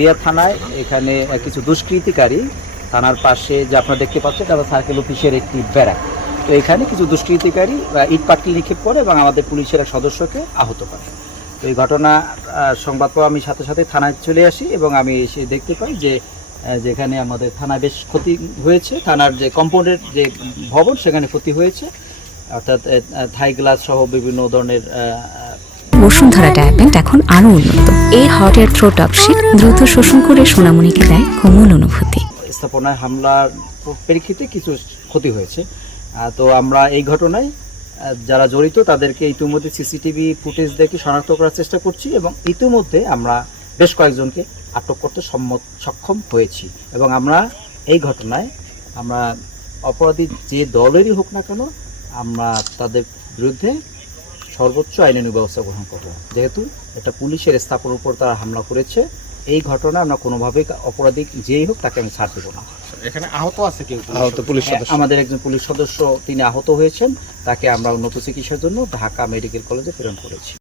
রিয়া থানায় এখানে কিছু দুষ্কৃতিকারী থানার পাশে যে আপনারা দেখতে পাচ্ছেন এটা সার্কেল অফিসের একটি ব্যারাক। তো এখানে কিছু দুষ্কৃতিকারী ইট পাটকেল নিক্ষেপ করে এবং আমাদের পুলিশের এক সদস্যকে আহত করে। তো এই ঘটনা সংবাদ পাওয়া আমি সাথে সাথে থানায় চলে আসি এবং আমি এসে দেখতে পাই যে যেখানে আমাদের থানায় বেশ ক্ষতি হয়েছে, থানার যে কম্পাউন্ডের যে ভবন সেখানে ক্ষতি হয়েছে, অর্থাৎ থাই গ্লাস সহ বিভিন্ন ধরনের বসুন্ধরা ডায়াপেন্ট এখন আরো উন্নত। এই hot air through top sheet দ্রুত শোষণ করে সোনামণিকে দেয় কোমল অনুভূতি। স্থাপনায় হামলার পরিপ্রেক্ষিতে কিছু ক্ষতি হয়েছে। তো আমরা এই ঘটনায় যারা জড়িত তাদেরকে ইতিমধ্যে সিসিটিভি ফুটেজ দেখে শনাক্ত করার চেষ্টা করছি এবং ইতিমধ্যে আমরা বেশ কয়েকজনকে আটক করতে সক্ষম হয়েছি এবং আমরা এই ঘটনায় আমরা অপরাধী যে দলেরই হোক না কেন আমরা তাদের বিরুদ্ধে সর্বোচ্চ আইনানুগ ব্যবস্থা গ্রহণ করব। যেহেতু এটা পুলিশের স্থাপনার উপর তারা হামলা করেছে, এই ঘটনা আমরা কোনোভাবেই অপরাধী যেই হোক তাকে আমি ছাড় দেবো না। এখানে আহত আছে কেউ? আহত পুলিশ সদস্য, আমাদের একজন পুলিশ সদস্য তিনি আহত হয়েছেন, তাকে আমরা উন্নত চিকিৎসার জন্য ঢাকা মেডিকেল কলেজে প্রেরণ করেছি।